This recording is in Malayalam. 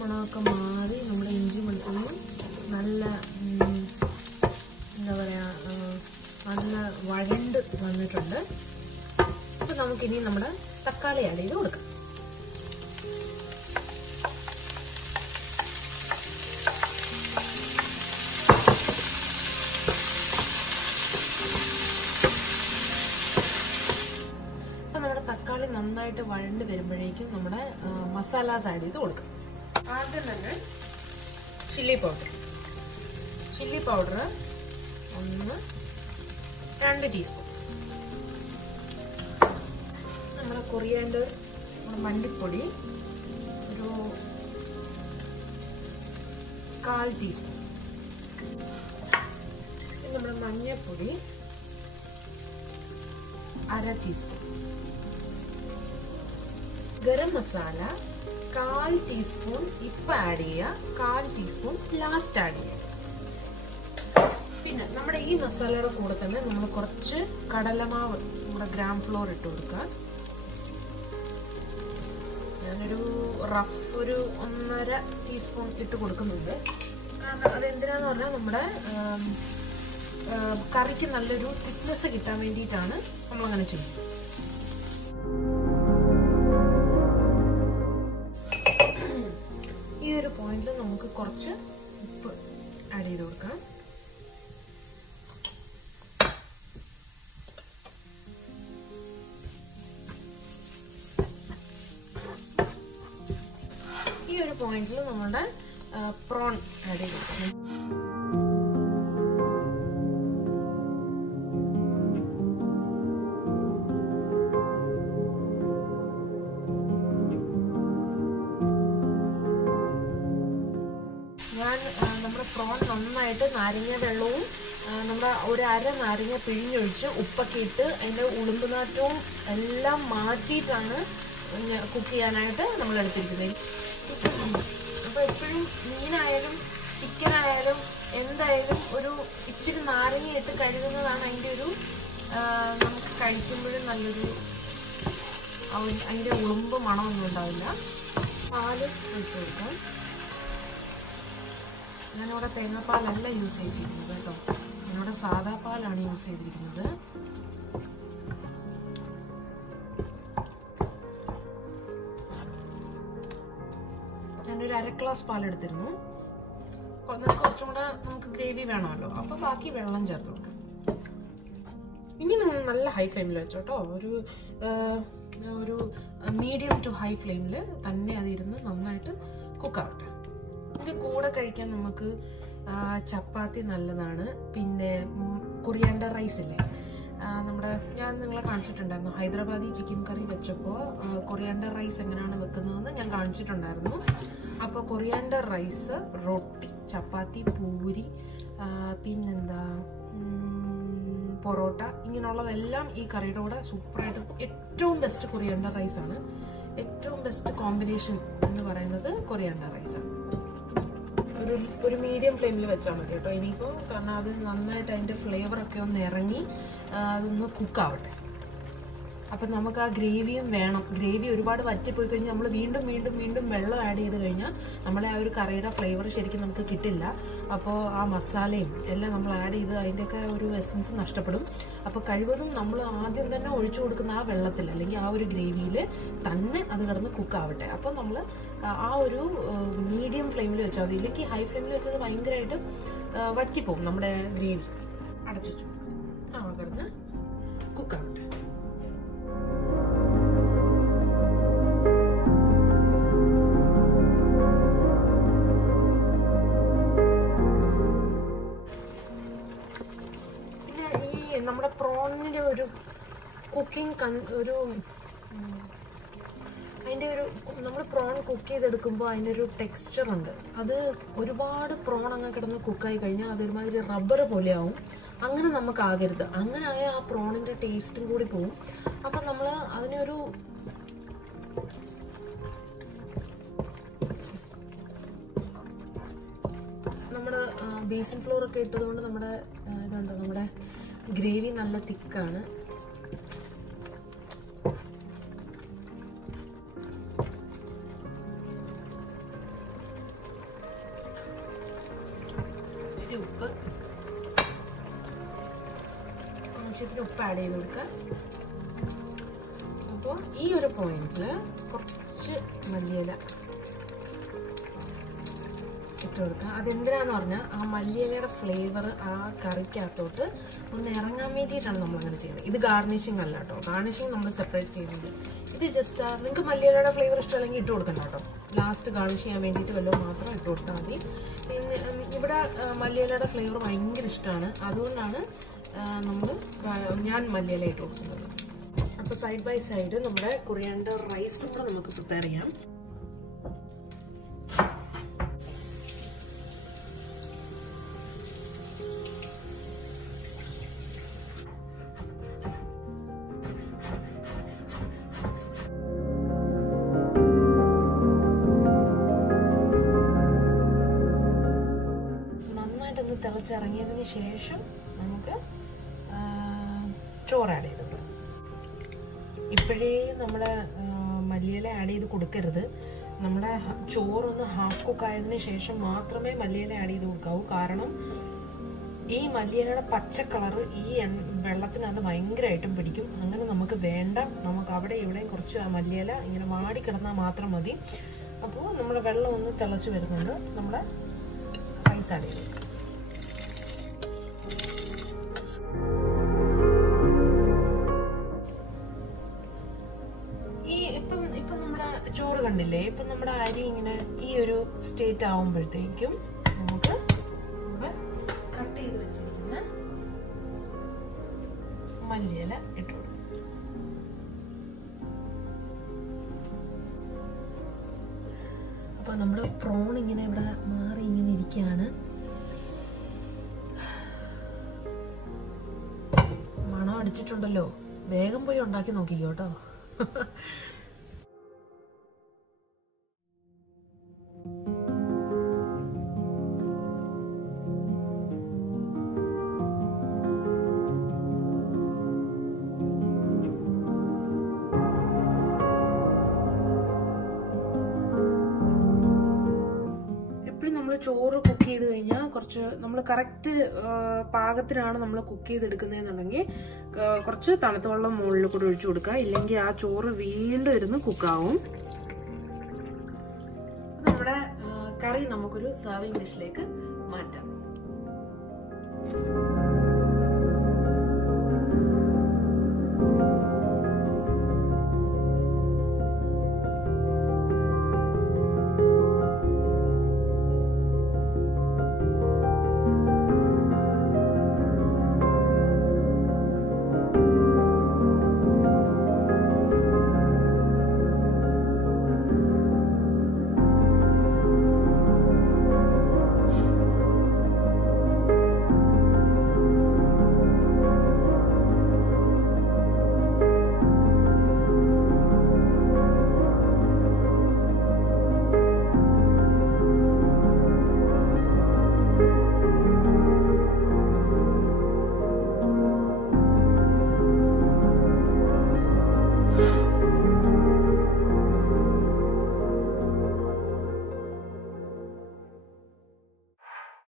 മണമൊക്കെ മാറി നമ്മുടെ ഇഞ്ചി വെളുത്തുള്ളിയും നല്ല എന്താ പറയുക നല്ല വഴണ്ട് വന്നിട്ടുണ്ട്. അപ്പോൾ നമുക്കിനി നമ്മുടെ തക്കാളി ആഡ് ചെയ്ത് കൊടുക്കാം. തക്കാളി നന്നായിട്ട് വഴണ്ട് വരുമ്പോഴേക്കും നമ്മുടെ മസാലാസ് ആഡ് ചെയ്ത് കൊടുക്കാം. ആദ്യം തന്നെ ചില്ലി പൗഡർ 2 ടീസ്പൂൺ, നമ്മുടെ കൊറിയാൻഡർ, നമ്മുടെ മല്ലിപ്പൊടി ഒരു 1/4 ടീസ്പൂൺ, നമ്മുടെ മഞ്ഞൾപ്പൊടി 1/2 ടീസ്പൂൺ, ഗരം മസാല 1/4 ടീസ്പൂൺ ഇപ്പം ആഡ് ചെയ്യുക, 1/4 ടീസ്പൂൺ ലാസ്റ്റ് ആഡ് ചെയ്യുക. പിന്നെ നമ്മുടെ ഈ മസാലയുടെ കൂടെ തന്നെ നമ്മൾ കുറച്ച് കടലമാവ്, നമ്മുടെ ഗ്രാം ഫ്ലോർ ഇട്ട് കൊടുക്കുക. ഞാനൊരു റഫ് ഒരു 1.5 ടീസ്പൂൺ ഇട്ട് കൊടുക്കുന്നുണ്ട്. കാരണം അതെന്തിനാന്ന് പറഞ്ഞാൽ നമ്മുടെ കറിക്ക് നല്ലൊരു തിക്നെസ് കിട്ടാൻ വേണ്ടിയിട്ടാണ് നമ്മളങ്ങനെ ചെയ്യുന്നത്. ഈ ഒരു പോയിന്റിൽ നമുക്ക് കുറച്ച് ഉപ്പ് ആഡ് ചെയ്ത് കൊടുക്കാം. ഈ ഒരു പോയിന്റിൽ നമ്മുടെ പ്രോൺ ആഡ് ചെയ്ത് കൊടുക്കാം. നമ്മുടെ പ്രോൺ നന്നായിട്ട് നാരങ്ങ വെള്ളവും നമ്മുടെ ഒരു 1/2 നാരങ്ങ പിഴിഞ്ഞൊഴിച്ച് ഉപ്പൊക്കെ ഇട്ട് അതിൻ്റെ ഉളുമ്പുനാറ്റവും എല്ലാം മാറ്റിയിട്ടാണ് കുക്ക് ചെയ്യാനായിട്ട് നമ്മൾ എടുത്തിരിക്കുന്നത്. അപ്പോൾ എപ്പോഴും മീനായാലും ചിക്കനായാലും എന്തായാലും ഒരു ഇച്ചിരി നാരങ്ങ ഇട്ട് കഴുകുന്നതാണ് അതിൻ്റെ ഒരു നമുക്ക് കഴിക്കുമ്പോഴും നല്ലൊരു അതിൻ്റെ ഉളുമ്പ് മണമൊന്നും ഉണ്ടാവില്ല. പാല് ഒഴിച്ച് കൊടുക്കാം. ഞാനിവിടെ തേങ്ങാപ്പാലല്ല യൂസ് ചെയ്തിരിക്കുന്നത് കേട്ടോ, ഞാനിവിടെ സാദാ പാലാണ് യൂസ് ചെയ്തിരിക്കുന്നത്. ഞാനൊരു 1/2 ഗ്ലാസ് പാലെടുത്തിരുന്നു. കുറച്ചും കൂടെ നമുക്ക് ഗ്രേവി വേണമല്ലോ, അപ്പൊ ബാക്കി വെള്ളം ചേർത്ത് കൊടുക്കാം. ഇനി നിങ്ങൾ നല്ല ഹൈ ഫ്ലെയിമിൽ വെച്ചോട്ടോ, ഒരു മീഡിയം ടു ഹൈ ഫ്ലെയിമിൽ തന്നെ അതിരുന്ന് നന്നായിട്ട് കുക്കാവട്ടെ. ഇതിൻ്റെ കൂടെ കഴിക്കാൻ നമുക്ക് ചപ്പാത്തി നല്ലതാണ്. പിന്നെ കൊറിയാണ്ടർ റൈസ് ഇല്ലേ, ഞാൻ നിങ്ങളെ കാണിച്ചിട്ടുണ്ടായിരുന്നു. ഹൈദരാബാദി ചിക്കൻ കറി വെച്ചപ്പോൾ കൊറിയാണ്ടർ റൈസ് എങ്ങനെയാണ് വെക്കുന്നതെന്ന് ഞാൻ കാണിച്ചിട്ടുണ്ടായിരുന്നു. അപ്പോൾ കൊറിയാണ്ടർ റൈസ്, റൊട്ടി, ചപ്പാത്തി, പൂരി, പിന്നെന്താ പൊറോട്ട, ഇങ്ങനെയുള്ളതെല്ലാം ഈ കറിയുടെ കൂടെ സൂപ്പറായിട്ട് ഏറ്റവും ബെസ്റ്റ് കൊറിയാണ്ടർ റൈസാണ്. ഏറ്റവും ബെസ്റ്റ് കോമ്പിനേഷൻ എന്ന് പറയുന്നത് കൊറിയാണ്ടർ റൈസാണ്. ഒരു മീഡിയം ഫ്ലെയിമിൽ വെച്ചാൽ മതി കേട്ടോ ഇനിയിപ്പോൾ, കാരണം അത് നന്നായിട്ട് അതിൻ്റെ ഫ്ലേവറൊക്കെ ഒന്ന് ഇറങ്ങി അതൊന്ന് കുക്കാവട്ടെ. അപ്പം നമുക്ക് ആ ഗ്രേവിയും വേണം. ഗ്രേവി ഒരുപാട് വറ്റിപ്പോയി കഴിഞ്ഞാൽ നമ്മൾ വീണ്ടും വീണ്ടും വീണ്ടും വെള്ളം ആഡ് ചെയ്ത് കഴിഞ്ഞാൽ നമ്മളെ ആ ഒരു കറിയുടെ ഫ്ലേവർ ശരിക്കും നമുക്ക് കിട്ടില്ല. അപ്പോൾ ആ മസാലയും എല്ലാം നമ്മൾ ആഡ് ചെയ്ത് അതിൻ്റെയൊക്കെ ഒരു എസൻസ് നഷ്ടപ്പെടും. അപ്പോൾ കഴിവതും നമ്മൾ ആദ്യം തന്നെ ഒഴിച്ചു കൊടുക്കുന്ന ആ വെള്ളത്തിൽ അല്ലെങ്കിൽ ആ ഒരു ഗ്രേവിയിൽ തന്നെ അത് കിടന്ന് കുക്കാവട്ടെ. അപ്പോൾ നമ്മൾ ആ ഒരു മീഡിയം ഫ്ലെയിമിൽ വെച്ചാൽ മതി. ഇല്ലെങ്കിൽ ഹൈ ഫ്ലെയിമിൽ വെച്ചത് ഭയങ്കരമായിട്ട് വറ്റിപ്പോവും നമ്മുടെ ഗ്രേവി. അടച്ചു വെച്ചു കിടന്ന് കുക്കാവട്ടെ. നമ്മുടെ പ്രോണിൻ്റെ ഒരു കുക്കിംഗ് നമ്മൾ പ്രോൺ കുക്ക് ചെയ്തെടുക്കുമ്പോൾ അതിൻ്റെ ഒരു ടെക്സ്ചർ ഉണ്ട്. അത് ഒരുപാട് പ്രോൺ അങ്ങ് കിടന്ന് കുക്കായി കഴിഞ്ഞാൽ അതൊരുമാതിരി റബ്ബർ പോലെ ആവും. അങ്ങനെ നമുക്കാകരുത്. അങ്ങനെ ആയാൽ ആ പ്രോണിൻ്റെ ടേസ്റ്റും കൂടി പോവും. അപ്പം നമ്മൾ അതിനൊരു നമ്മുടെ ബേസിൻ ഫ്ലോർ ഒക്കെ ഇട്ടതുകൊണ്ട് നമ്മുടെ ഇതുണ്ട്, നമ്മുടെ ഗ്രേവി നല്ല തിക്കാണ്. ആവശ്യത്തിന് ഉപ്പ് ആഡ് ചെയ്ത് കൊടുക്കുക. അപ്പോൾ ഈ ഒരു പോയിന്റിൽ കുറച്ച് മല്ലിയില ഇട്ട് കൊടുക്കുക. അതെന്തിനാന്ന് പറഞ്ഞാൽ ആ മല്ലിയിലയുടെ ഫ്ലേവർ ആ കറിക്കകത്തോട്ട് ഒന്ന് ഇറങ്ങാൻ വേണ്ടിയിട്ടാണ് നമ്മൾ അങ്ങനെ ചെയ്യുന്നത്. ഇത് ഗാർണിഷിംഗ് അല്ല കേട്ടോ, ഗാർണിഷിംഗ് നമ്മൾ സെപ്പറേറ്റ് ചെയ്യുന്നത്. ഇത് ജസ്റ്റ് നിങ്ങൾക്ക് മല്ലിയിലയുടെ ഫ്ലേവർ ഇഷ്ടമല്ലെങ്കിൽ ഇട്ട് കൊടുക്കണം കേട്ടോ. ലാസ്റ്റ് ഗാർണിഷ് ചെയ്യാൻ വേണ്ടിയിട്ട് വല്ലതും മാത്രം ഇട്ട് കൊടുത്താൽ മതി. ഇവിടെ മല്ലിയിലയുടെ ഫ്ലേവർ ഭയങ്കര ഇഷ്ടമാണ്, അതുകൊണ്ടാണ് ഞാൻ മല്ലിയില ഇട്ട് കൊടുക്കുന്നത്. അപ്പോൾ സൈഡ് ബൈ സൈഡ് നമ്മുടെ കൊറിയാണ്ടർ റൈസും കൂടെ നമുക്ക് പ്രിപ്പയർ ചെയ്യാം. തിളച്ചിറങ്ങിയതിന് ശേഷം നമുക്ക് ചോറ് ആഡ് ചെയ്ത് കൊടുക്കാം. ഇപ്പോഴേ നമ്മുടെ മല്ലിയില ആഡ് ചെയ്ത് കൊടുക്കരുത്. നമ്മുടെ ചോറൊന്ന് ഹാഫ് കുക്ക് ആയതിനു ശേഷം മാത്രമേ മല്ലിയില ആഡ് ചെയ്ത് കൊടുക്കാവൂ. കാരണം ഈ മല്ലിയിലയുടെ പച്ച കളറ് ഈ വെള്ളത്തിനകത്ത് ഭയങ്കരമായിട്ടും പിടിക്കും. അങ്ങനെ നമുക്ക് വേണ്ട. നമുക്ക് അവിടെ ഇവിടെയും കുറച്ച് മല്ലിയില ഇങ്ങനെ വാടിക്കിടന്നാൽ മാത്രം മതി. അപ്പോൾ നമ്മുടെ വെള്ളം ഒന്ന് തിളച്ച് വരുന്നുണ്ട്, നമ്മുടെ റൈസ് ആഡ് ചെയ്ത് കൊടുക്കാം. ചോറ് കണ്ടില്ലേ, ഇപ്പം നമ്മുടെ അരി ഇങ്ങനെ ഈ ഒരു സ്റ്റേറ്റ് ആവുമ്പോഴത്തേക്കും നമുക്ക് കട്ട് ചെയ്ത് വെച്ചിരിക്കുന്ന മല്ലിയില ഇട്ട് കൊടുക്കും. അപ്പൊ നമ്മുടെ പ്രോൺ ഇങ്ങനെ ഇവിടെ മാറി ഇങ്ങനെ ഇരിക്കുകയാണ്. മണം അടിച്ചിട്ടുണ്ടല്ലോ, വേഗം പോയി ഉണ്ടാക്കി നോക്കിക്കോ കേട്ടോ. ചോറ് കുക്ക് ചെയ്ത് കഴിഞ്ഞാൽ കുറച്ച് നമ്മൾ കറക്റ്റ് പാകത്തിനാണ് നമ്മൾ കുക്ക് ചെയ്തെടുക്കുന്നതെന്നുണ്ടെങ്കിൽ കുറച്ച് തണുത്ത വെള്ളം മുകളിൽ കൂടെ ഒഴിച്ചു കൊടുക്കുക. ഇല്ലെങ്കിൽ ആ ചോറ് വീണ്ടും ഇരുന്ന് കുക്കാവും. നമ്മുടെ കറി നമുക്കൊരു സർവിംഗ് ഡിഷിലേക്ക് മാറ്റാം.